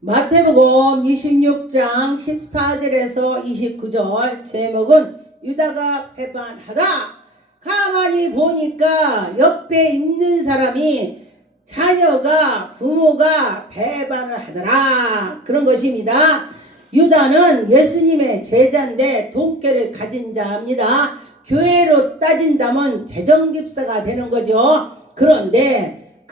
마태복음 26장 14절에서 29절 제목은 유다가 배반하다. 가만히 보니까 옆에 있는 사람이 자녀가 부모가 배반을 하더라 그런 것입니다. 유다는 예수님의 제자인데 돈깨를 가진 자입니다. 교회로 따진다면 재정집사가 되는 거죠. 그런데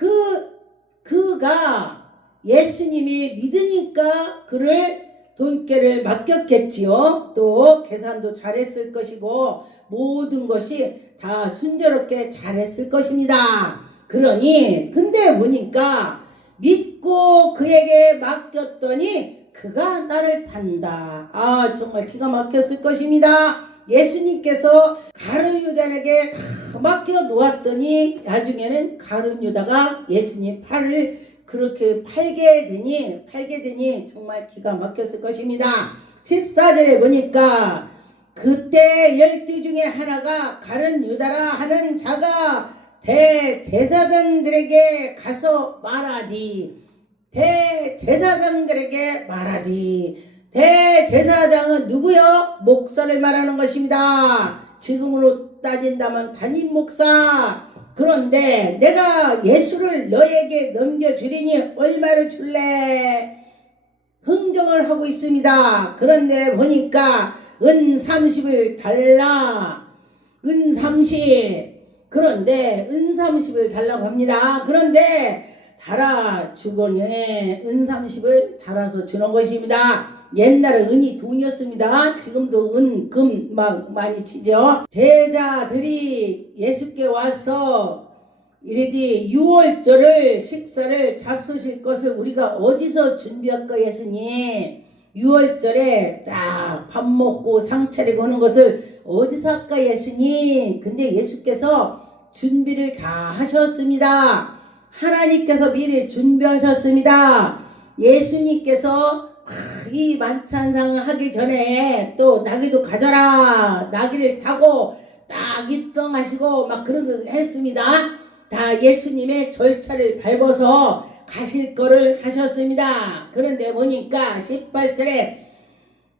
그가 예수님이 믿으니까 그를 돈깨를 맡겼겠지요. 또 계산도 잘했을 것이고 모든 것이 다 순조롭게 잘했을 것입니다. 그러니 근데 보니까 믿고 그에게 맡겼더니 그가 나를 판다. 정말 기가 막혔을 것입니다. 예수님께서 가룟 유다에게 다 맡겨 놓았더니 나중에는 가룟 유다가 예수님 팔을 그렇게 팔게 되니 정말 기가 막혔을 것입니다. 14절에 보니까 그때 12 중에 하나가 가룟 유다라 하는 자가 대제사장들에게 가서 말하지. 대제사장들에게 말하지. 대제사장은 누구요? 목사를 말하는 것입니다. 지금으로 따진다면 담임 목사. 그런데 내가 예수를 너에게 넘겨주리니 얼마를 줄래? 흥정을 하고 있습니다. 그런데 보니까 은 30을 달라. 은 30. 그런데 은 30을 달라고 합니다. 그런데 달아주거니 은 30을 달아서 주는 것입니다. 옛날에 은이 돈이었습니다. 지금도 은, 금 막 많이 치죠. 제자들이 예수께 와서 이르디 6월절을 식사를 잡수실 것을 우리가 어디서 준비할까 예수님? 6월절에 딱 밥 먹고 상 차리고 하는 것을 어디서 할까 예수님? 근데 예수께서 준비를 다 하셨습니다. 하나님께서 미리 준비하셨습니다. 예수님께서 이 만찬상 하기 전에 또 나귀도 가져라. 나귀를 타고 딱 입성하시고 막 그런 거 했습니다. 다 예수님의 절차를 밟아서 가실 거를 하셨습니다. 그런데 보니까 18절에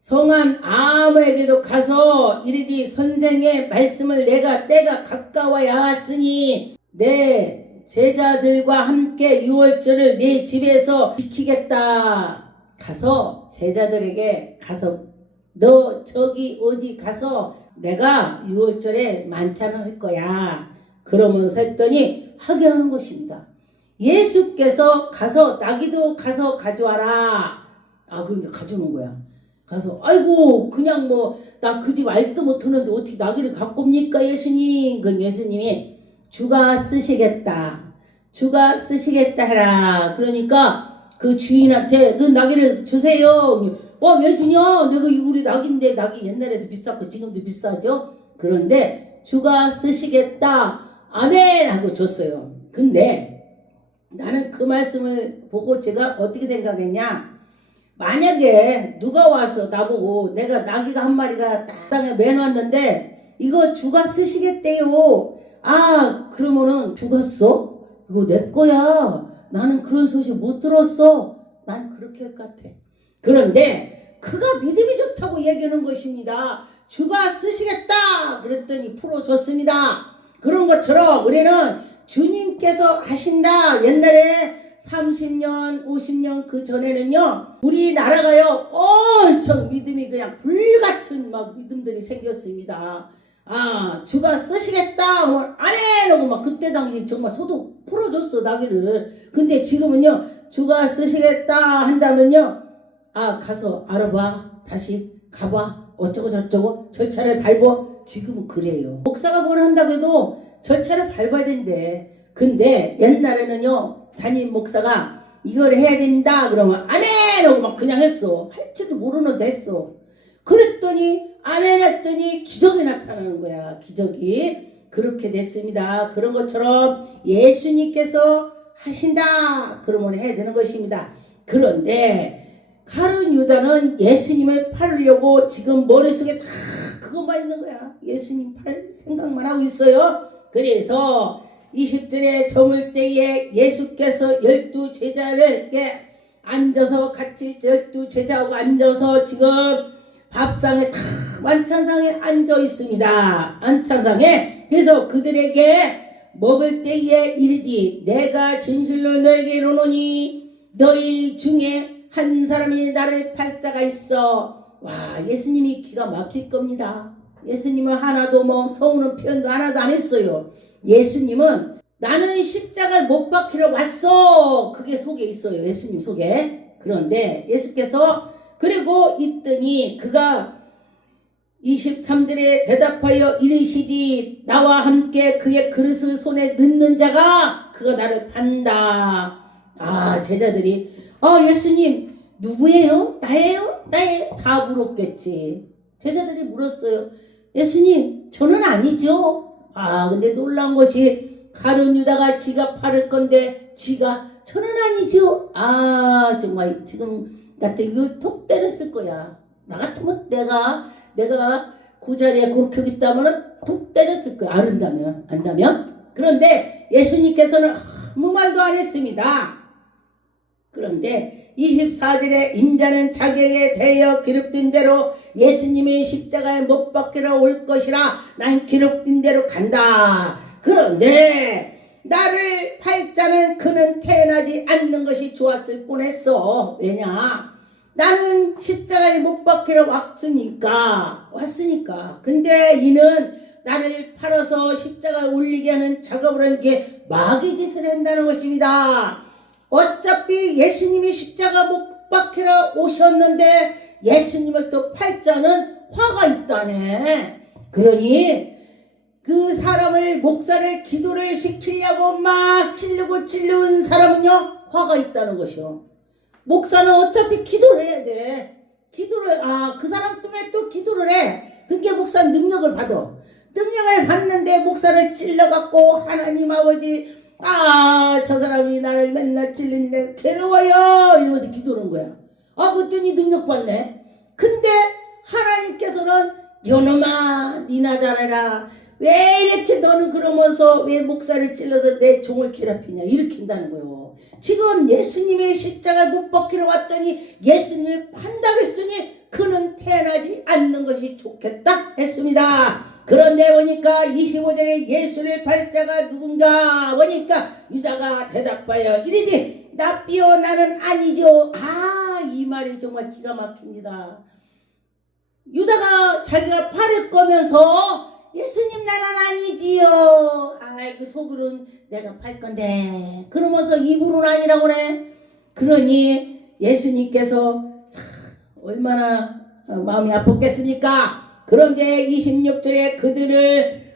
성한 아무에게도 가서 이르디 선생의 말씀을 내가 때가 가까워야 왔으니 내 제자들과 함께 6월절을 내 집에서 지키겠다. 가서 제자들에게 가서 너 저기 어디 가서 내가 6월절에 만찬을 할 거야. 그러면서 했더니 하게 하는 것입니다. 예수께서 가서 나귀도 가서 가져와라. 그러니까 가져오는 거야. 가서 아이고 그냥 뭐 나 그 집 알지도 못하는데 어떻게 나귀를 갖고 옵니까 예수님? 그 예수님이 주가 쓰시겠다. 주가 쓰시겠다 해라. 그러니까 그 주인한테 그 나귀를 주세요. 왜 주냐? 내가 우리 나귀인데 나귀 옛날에도 비쌌고 지금도 비싸죠. 그런데 주가 쓰시겠다. 아멘 하고 줬어요. 근데 나는 그 말씀을 보고 제가 어떻게 생각했냐? 만약에 누가 와서 나보고 내가 나귀가 한 마리가 땅에 매놨는데 이거 주가 쓰시겠대요. 그러면은 죽었어? 이거 내 거야. 나는 그런 소식 못 들었어. 난 그렇게 할 것 같아. 그런데 그가 믿음이 좋다고 얘기하는 것입니다. 주가 쓰시겠다. 그랬더니 풀어줬습니다. 그런 것처럼 우리는 주님께서 하신다. 옛날에 30년, 50년 그 전에는요, 우리나라가요, 엄청 믿음이 그냥 불같은 막 믿음들이 생겼습니다. 주가 쓰시겠다, 아멘! 하고 막 그때 당시 정말 소도 풀어줬어, 나귀를. 근데 지금은요, 주가 쓰시겠다 한다면요, 가서 알아봐. 다시 가봐. 어쩌고 저쩌고 절차를 밟어. 지금은 그래요. 목사가 뭘 한다고 해도 절차를 밟아야 된대. 근데 옛날에는요, 담임 목사가 이걸 해야 된다 그러면 아멘 하고 막 그냥 했어. 할지도 모르는데 했어. 그랬더니 아멘 했더니 기적이 나타나는 거야. 기적이. 그렇게 됐습니다. 그런 것처럼 예수님께서 하신다 그러면 해야 되는 것입니다. 그런데 가룟 유다는 예수님을 팔으려고 지금 머릿속에 다 그것만 있는 거야. 예수님 팔 생각만 하고 있어요. 그래서 20절에 저물 때에 예수께서 12 제자들에게 앉아서 같이 12제자하고 앉아서 지금 밥상에 다 만찬상에 앉아 있습니다. 만찬상에. 그래서 그들에게 먹을 때에 이르디 내가 진실로 너에게 이르노니 너희 중에 한 사람이 나를 팔 자가 있어. 와, 예수님이 기가 막힐 겁니다. 예수님은 하나도 뭐 서우는 표현도 하나도 안 했어요. 예수님은 나는 십자가에 못 박히러 왔어. 그게 속에 있어요. 예수님 속에. 그런데 예수께서 그리고 있더니 그가 23절에 대답하여 이르시디 나와 함께 그의 그릇을 손에 넣는 자가 그가 나를 판다. 아, 제자들이 예수님 누구예요? 나예요? 나예요? 다 물었겠지. 제자들이 물었어요. 예수님 저는 아니죠. 근데 놀라운 것이 가룟 유다가 지가 팔을 건데 지가 저는 아니죠. 정말 지금 같으면 톡 때렸을 거야. 나 같으면 내가 그 자리에 그렇게 있다면 톡 때렸을 거야. 안다면. 그런데 예수님께서는 아무 말도 안 했습니다. 그런데 24절에 인자는 자기에게 대하여 기록된 대로 예수님이 십자가에 못 박히러 올 것이라 난 기록된 대로 간다. 그런데 나를 팔 자는 그는 태어나지 않는 것이 좋았을 뻔했어. 왜냐? 나는 십자가에 못 박히러 왔으니까. 근데 이는 나를 팔아서 십자가에 올리게 하는 작업을 하는 게 마귀 짓을 한다는 것입니다. 어차피 예수님이 십자가 못 박히러 오셨는데 예수님을 또 팔 자는 화가 있다네. 그러니 그 사람을 목사를 기도를 시키려고 막 찔르는 사람은요 화가 있다는 것이요. 목사는 어차피 기도를 해야 돼. 그 사람 때문에 또 기도를 해. 그게 목사는 능력을 받아. 능력을 받는데 목사를 찔러갖고 하나님 아버지 저 사람이 나를 맨날 찔르니 내가 괴로워요 이러면서 기도하는 거야. 그랬더니 능력 받네. 근데 하나님께서는 요놈아 니나 잘해라. 왜 이렇게 너는 그러면서 왜 목사를 찔러서 내 종을 괴롭히냐 이렇게 한다는 거예요. 지금 예수님의 십자가 못 박히러 왔더니 예수님을 판다고 했으니 그는 태어나지 않는 것이 좋겠다 했습니다. 그런데 보니까 25절에 예수를 팔 자가 누군가 보니까 유다가 대답하여 이르되 납비요 나는 아니죠. 이 말이 정말 기가 막힙니다. 유다가 자기가 팔을 거면서 예수님 나는 아니지요. 그 속으로는 내가 팔 건데 그러면서 입으로는 아니라고 그래. 그러니 예수님께서 얼마나 마음이 아팠겠습니까? 그런데 26절에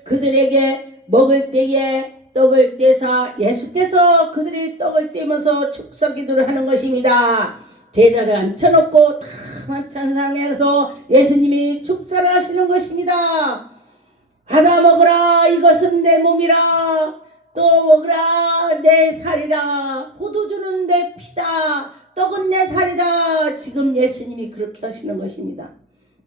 그들에게 먹을 때에 떡을 떼사 예수께서 그들이 떡을 떼면서 축사 기도를 하는 것입니다. 제자들 앉혀놓고 다 만찬상에서 예수님이 축사를 하시는 것입니다. 받아 먹으라 이것은 내 몸이라 또 먹으라 내 살이라 포도주는 내 피다 떡은 내 살이다. 지금 예수님이 그렇게 하시는 것입니다.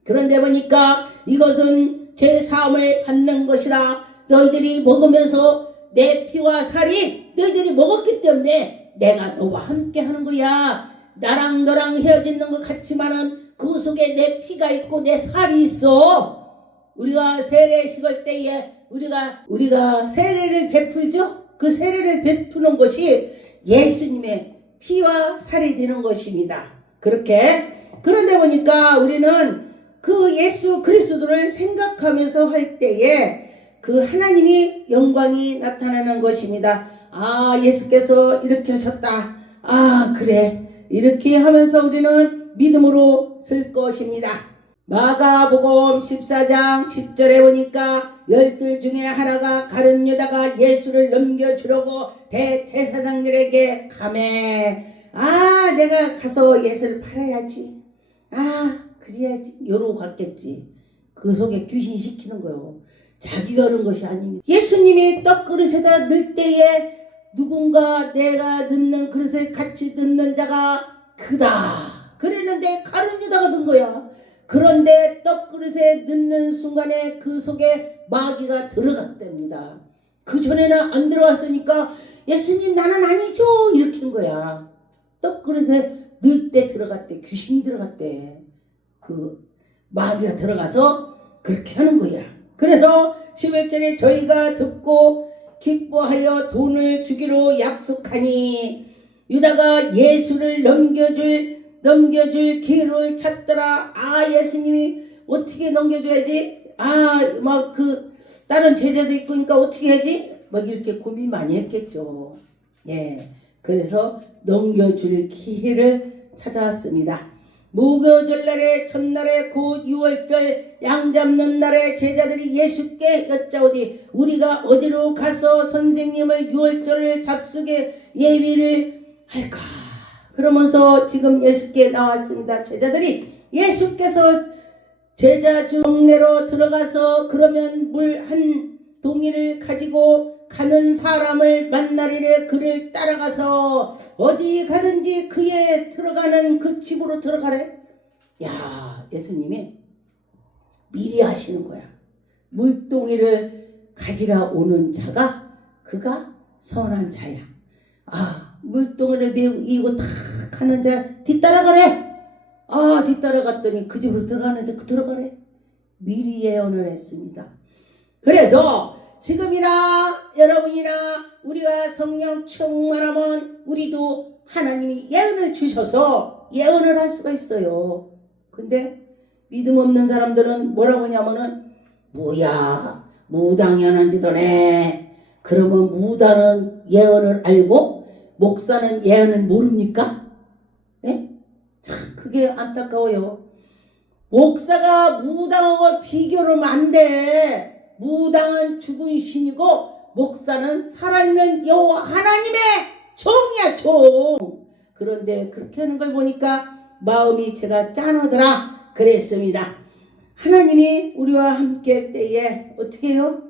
그런데 보니까 이것은 제 사함을 받는 것이라 너희들이 먹으면서 내 피와 살이 너희들이 먹었기 때문에 내가 너와 함께 하는 거야. 나랑 너랑 헤어지는 것 같지만은 그 속에 내 피가 있고 내 살이 있어. 우리가 세례 식을 때에 우리가 세례를 베풀죠. 그 세례를 베푸는 것이 예수님의 피와 살이 되는 것입니다. 그런데 보니까 우리는 그 예수 그리스도를 생각하면서 할 때에 그 하나님이 영광이 나타나는 것입니다. 예수께서 이렇게 하셨다. 그래. 이렇게 하면서 우리는 믿음으로 쓸 것입니다. 마가복음 14장 10절에 보니까 12 중에 하나가 가룟 유다가 예수를 넘겨주려고 대제사장들에게 가매. 내가 가서 예수를 팔아야지. 그래야지. 이러고 갔겠지. 그 속에 귀신이 시키는 거예요. 자기가 그런 것이 아닙니다. 예수님이 떡 그릇에다 넣을 때에 누군가 내가 넣는 그릇에 같이 넣는 자가 그다. 그랬는데 가룟 유다가 넣은 거야. 그런데 떡 그릇에 넣는 순간에 그 속에 마귀가 들어갔답니다. 그 전에는 안 들어갔으니까 예수님 나는 아니죠 이렇게 한 거야. 떡 그릇에 늑대 들어갔대. 귀신이 들어갔대. 그 마귀가 들어가서 그렇게 하는 거야. 그래서 11절에 저희가 듣고 기뻐하여 돈을 주기로 약속하니 유다가 예수를 넘겨줄 기회를 찾더라. 예수님이 어떻게 넘겨줘야지? 막 그 다른 제자도 있고 그러니까 어떻게 하지? 막 이렇게 고민 많이 했겠죠. 예. 그래서 넘겨줄 기회를 찾아왔습니다. 무교절날에 첫날에 곧 6월절 양 잡는 날에 제자들이 예수께 여짜오되 우리가 어디로 가서 선생님을 6월절을 잡수게 예비를 할까? 그러면서 지금 예수께 나왔습니다. 제자들이 예수께서 제자 중내로 들어가서 그러면 물 한 동이를 가지고 가는 사람을 만나리래. 그를 따라가서 어디 가든지 그에 들어가는 그 집으로 들어가래. 야, 예수님이 미리 하시는 거야. 물동이를 가지러 오는 자가 그가 선한 자야. 물동이를 이고 탁 하는 자 뒤따라가래. 뒤따라갔더니 그 집으로 들어가는데 들어가래. 미리 예언을 했습니다. 그래서 지금이나 여러분이나 우리가 성령 충만하면 우리도 하나님이 예언을 주셔서 예언을 할 수가 있어요. 근데 믿음 없는 사람들은 뭐라고 하냐면은 뭐야 무당연한 지도네. 그러면 무당은 예언을 알고 목사는 예언을 모릅니까? 네? 참 그게 안타까워요. 목사가 무당하고 비교를 하면 안 돼. 무당은 죽은 신이고 목사는 살아있는 여호와 하나님의 종이야, 종. 그런데 그렇게 하는 걸 보니까 마음이 제가 짠하더라 그랬습니다. 하나님이 우리와 함께 할 때에 어떻게 해요?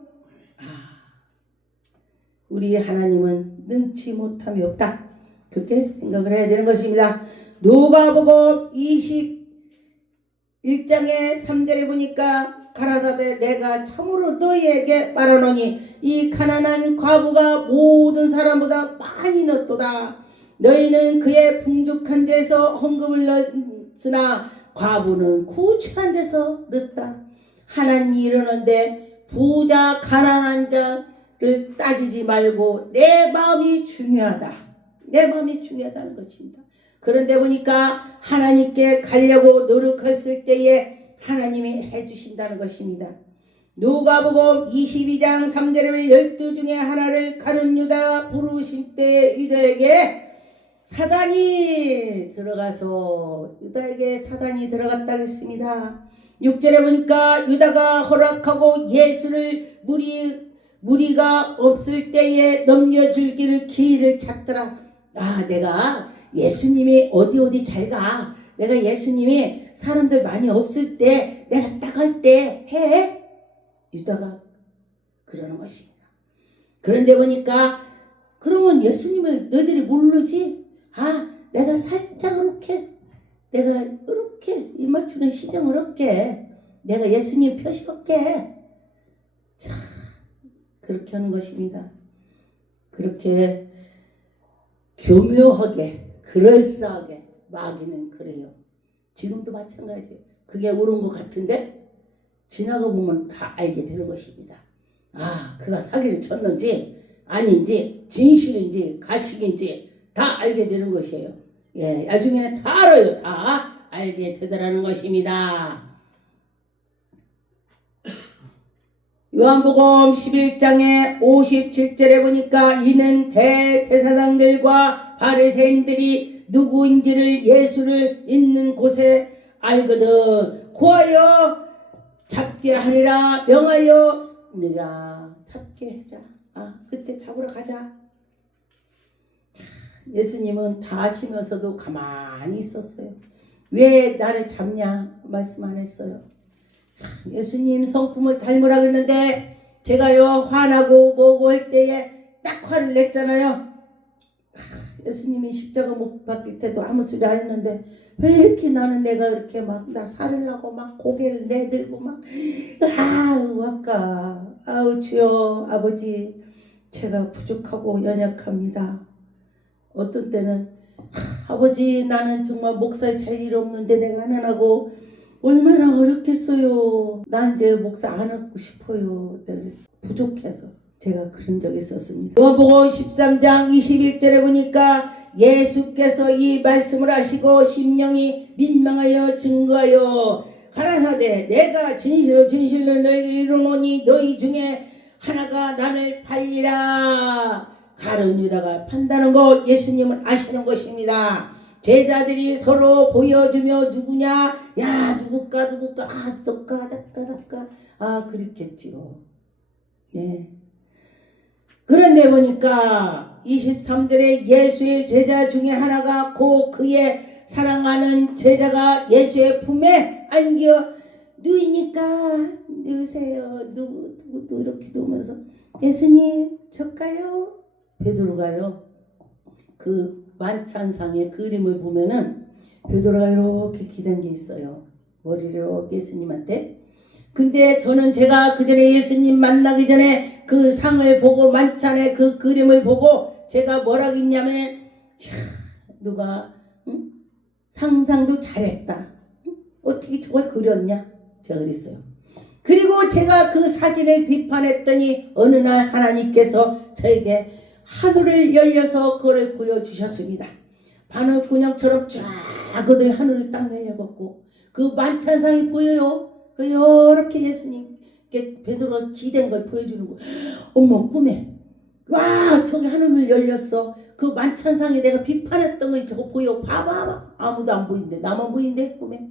우리 하나님은 능치 못함이 없다. 그렇게 생각을 해야 되는 것입니다. 누가복음 21장의 3절에 보니까 가라사대 내가 참으로 너희에게 말하노니 이 가난한 과부가 모든 사람보다 많이 넣었도다. 너희는 그의 풍족한 데서 헌금을 넣었으나 과부는 구출한 데서 넣었다. 하나님이 이러는데 부자 가난한 자를 따지지 말고 내 마음이 중요하다. 내 마음이 중요하다는 것입니다. 그런데 보니까 하나님께 가려고 노력했을 때에 하나님이 해주신다는 것입니다. 누가복음 22장 3절에 12 중에 하나를 가룟 유다 부르신 때 유다에게 사단이 들어가서 유다에게 사단이 들어갔다고 했습니다. 6절에 보니까 유다가 허락하고 예수를 무리가 없을 때에 넘겨줄 기회를 찾더라. 내가 예수님이 어디 잘 가. 내가 예수님이 사람들 많이 없을 때 내가 나갈 때 해. 유다가 그러는 것입니다. 그런데 보니까 그러면 예수님을 너희들이 모르지? 내가 살짝 내가 이렇게 입 맞추는 시정을 할게. 내가 예수님 표시 할게. 자, 그렇게 하는 것입니다. 그렇게 교묘하게 그럴싸하게 마귀는 그래요. 지금도 마찬가지예요. 그게 옳은 것 같은데 지나가 보면 다 알게 되는 것입니다. 그가 사기를 쳤는지 아닌지 진실인지 가식인지 다 알게 되는 것이에요. 예, 나중에는 다 알아요. 다 알게 되더라는 것입니다. 요한복음 11장의 57절에 보니까 이는 대제사장들과 바리새인들이 누구인지를 예수를 있는 곳에 알거든 고하여 잡게 하리라 명하였느니라. 잡게 하자. 그때 잡으러 가자. 예수님은 다 아시면서도 가만히 있었어요. 왜 나를 잡냐 말씀 안 했어요. 예수님 성품을 닮으라 그랬는데 제가요 화나고 뭐고 할 때에 딱 화를 냈잖아요. 예수님이 십자가 못 박힐 때도 아무 소리 안 했는데 왜 이렇게 나는 내가 이렇게 막 나 살을 나고 막 고개를 내들고 막 주여 아버지 제가 부족하고 연약합니다. 어떤 때는 아버지 나는 정말 목사의 자질이 없는데 내가 안 하고 얼마나 어렵겠어요. 난 이제 목사 안 하고 싶어요. 내가 그랬어. 부족해서 제가 그런 적이 있었습니다. 요한복음 13장 21절에 보니까 예수께서 이 말씀을 하시고 심령이 민망하여 증거하여 가라사대 내가 진실로 진실로 너에게 이르노니 너희 중에 하나가 나를 팔리라. 가룟 유다가 판다는 거 예수님은 아시는 것입니다. 제자들이 서로 보여주며 누구냐? 야 누굴까 아 너까 아 그렇겠지요. 네. 그런데 보니까 23절에 예수의 제자 중에 하나가 고 그의 사랑하는 제자가 예수의 품에 안겨 누이니까 누우세요. 누구 이렇게 누우면서 예수님 저까요? 베드로가요. 그 만찬상의 그림을 보면은 베드로가 이렇게 기댄 게 있어요. 머리를 이렇게 예수님한테. 근데 저는 제가 그 전에 예수님 만나기 전에 그 상을 보고 만찬의 그 그림을 보고 제가 뭐라고 했냐면 누가 상상도 잘했다. 어떻게 저걸 그렸냐? 제가 그랬어요. 그리고 제가 그 사진을 비판했더니 어느 날 하나님께서 저에게 하늘을 열려서 그걸 보여주셨습니다. 바늘구녕처럼 쫙 그들 하늘을 딱 열려갖고 그 만찬상이 보여요. 그 이렇게 예수님께 베드로가 기댄 걸 보여주는 거. 어머 꿈에 와 저기 하늘을 열렸어. 그 만찬상에 내가 비판했던 거 저거 보여. 봐봐 아무도 안 보이는데 나만 보이는데 꿈에.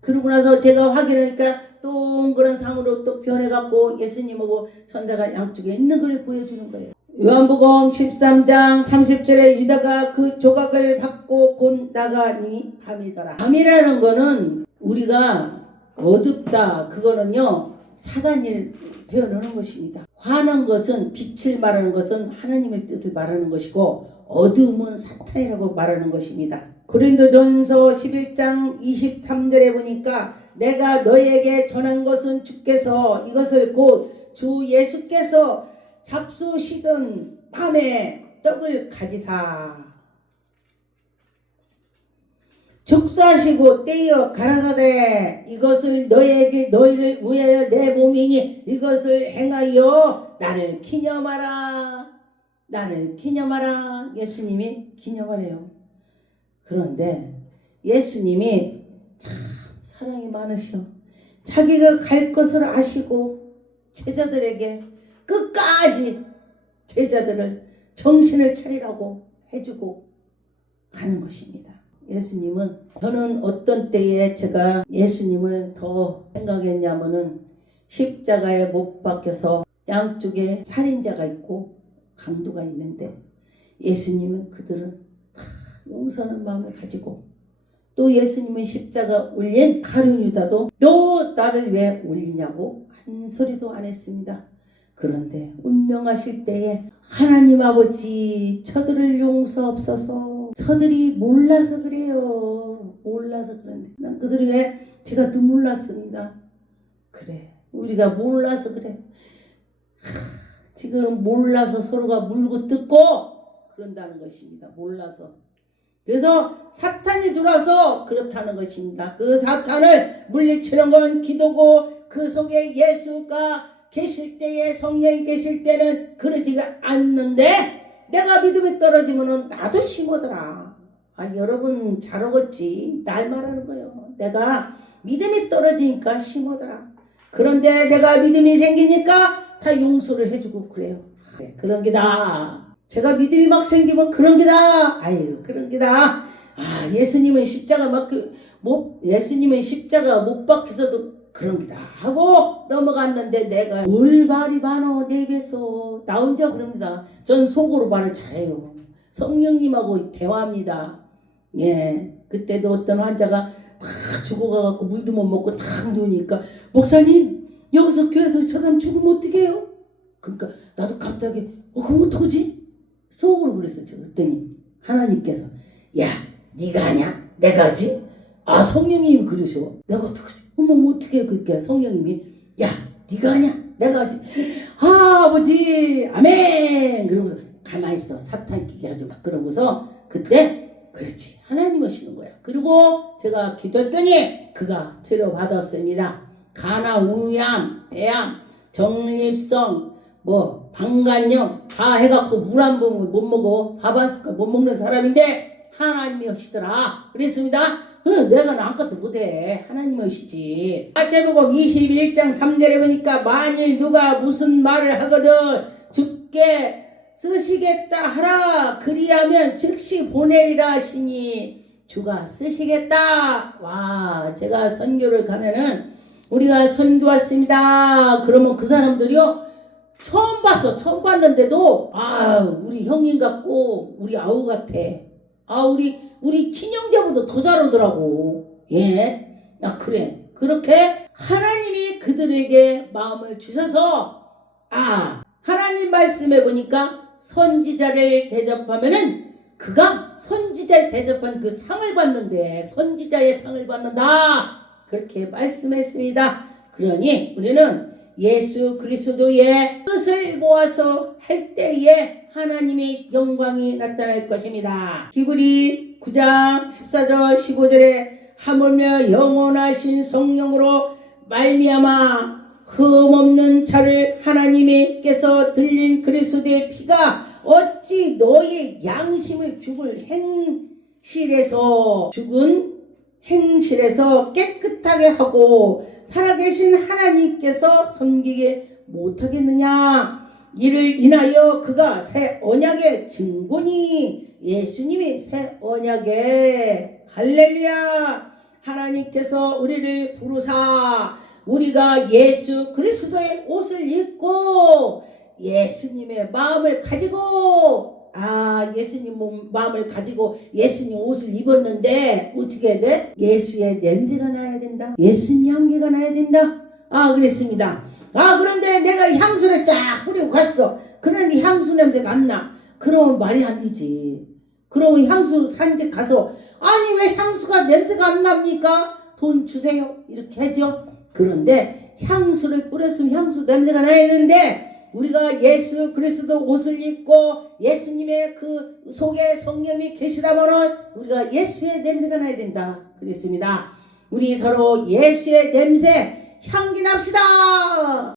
그러고 나서 제가 확인하니까 동그란 상으로 또 변해갖고 예수님하고 천사가 양쪽에 있는 걸 보여주는 거예요. 요한복음 13장 30절에 유다가 그 조각을 받고 곧 나가니 밤이더라. 밤이라는 거는 우리가 어둡다 그거는요 사단이 배워놓는 것입니다. 환한 것은 빛을 말하는 것은 하나님의 뜻을 말하는 것이고 어둠은 사탄이라고 말하는 것입니다. 고린도전서 11장 23절에 보니까 내가 너에게 전한 것은 주께서 이것을 곧 주 예수께서 잡수시던 밤에 떡을 가지사 축사하시고 떼어 가라사대 이것을 너희를 위하여 내 몸이니 이것을 행하여 나를 기념하라. 나를 기념하라. 예수님이 기념하래요. 그런데 예수님이 참 사랑이 많으셔. 자기가 갈 것을 아시고 제자들에게 끝까지 제자들을 정신을 차리라고 해주고 가는 것입니다. 예수님은 저는 어떤 때에 제가 예수님을 더 생각했냐면은 십자가에 못 박혀서 양쪽에 살인자가 있고 강도가 있는데 예수님은 그들은 다 용서하는 마음을 가지고 또 예수님은 십자가 올린 가룟 유다도 너 나를 왜 올리냐고 한 소리도 안 했습니다. 그런데 운명하실 때에 하나님 아버지 저들을 용서없어서 저들이 몰라서 그래요. 몰라서 그런데 난 그들에게 제가 눈물 났습니다. 그래 우리가 몰라서 그래. 지금 몰라서 서로가 물고 뜯고 그런다는 것입니다. 몰라서. 그래서 사탄이 들어와서 그렇다는 것입니다. 그 사탄을 물리치는 건 기도고 그 속에 예수가 계실 때에 성령이 계실 때는 그러지가 않는데 내가 믿음에 떨어지면 나도 심하더라. 아 여러분 잘 오겠지. 날 말하는 거예요. 내가 믿음이 떨어지니까 심하더라. 그런데 내가 믿음이 생기니까 다 용서를 해주고 그래요. 그래, 그런 게다. 제가 믿음이 막 생기면 그런 게다. 아유 그런 게다. 아 예수님은 십자가 예수님은 십자가 못 박혀서도 그런 게다 하고 넘어갔는데 내가 뭘 말이 많어 내 입에서 나 혼자 그럽니다. 전 속으로 말을 잘해요. 성령님하고 대화합니다. 예, 그때도 어떤 환자가 다 죽어가갖고 물도 못 먹고 탁 누우니까 목사님 여기서 교회에서 저 사람 죽으면 어떻게 해요? 그러니까 나도 갑자기 그럼 어떡하지? 속으로 그랬어. 제가 그랬더니 하나님께서 야 네가 하냐? 내가 하지? 아 성령님이 그러셔. 내가 어떡하지? 어머 어떻게 그렇게 성령님이 야 네가 하냐? 내가 하지? 아 아버지 아멘. 그러면서 가만히 있어. 사탄 끼게 하지 마. 그러고서 그때 그렇지. 하나님 오시는 거야. 그리고 제가 기도했더니 그가 치료받았습니다. 간암, 우암, 배암, 정립성, 방간염 다 해갖고 물 한 봉을 못 먹어. 밥 한 숟갈 못 먹는 사람인데 하나님이 오시더라. 그랬습니다. 내가 아무것도 못해. 하나님이 오시지. 마태복음 21장 3절에 보니까 만일 누가 무슨 말을 하거든 죽게 쓰시겠다 하라. 그리하면 즉시 보내리라 하시니 주가 쓰시겠다. 와, 제가 선교를 가면은 우리가 선교 왔습니다. 그러면 그 사람들이요 처음 봤어. 처음 봤는데도 우리 형님 같고 우리 아우 같아. 우리 친형제보다 더 잘하더라고. 예. 그래. 그렇게 하나님이 그들에게 마음을 주셔서 하나님 말씀해 보니까 선지자를 대접하면은 그가 선지자를 대접한 그 상을 받는데 선지자의 상을 받는다. 그렇게 말씀했습니다. 그러니 우리는 예수 그리스도의 뜻을 모아서 할 때에 하나님의 영광이 나타날 것입니다. 히브리 9장 14절 15절에 하물며 영원하신 성령으로 말미암아 흠없는 자를 하나님께서 들린 그리스도의 피가 어찌 너의 양심을 죽은 행실에서 깨끗하게 하고 살아계신 하나님께서 섬기게 못하겠느냐. 이를 인하여 그가 새 언약의 증거니 예수님이 새 언약의 할렐루야. 하나님께서 우리를 부르사 우리가 예수 그리스도의 옷을 입고 예수님의 마음을 가지고 예수님 마음을 가지고 예수님 옷을 입었는데 어떻게 해야 돼? 예수의 냄새가 나야 된다. 예수님 향기가 나야 된다. 그랬습니다. 그런데 내가 향수를 쫙 뿌리고 갔어. 그런데 향수 냄새가 안 나. 그러면 말이 안 되지. 그러면 향수 산집 가서 왜 향수가 냄새가 안 납니까? 돈 주세요. 이렇게 하죠. 그런데 향수를 뿌렸으면 향수 냄새가 나야 되는데 우리가 예수 그리스도 옷을 입고 예수님의 그 속에 성령이 계시다면은 우리가 예수의 냄새가 나야 된다. 그랬습니다. 우리 서로 예수의 냄새 향기 납시다.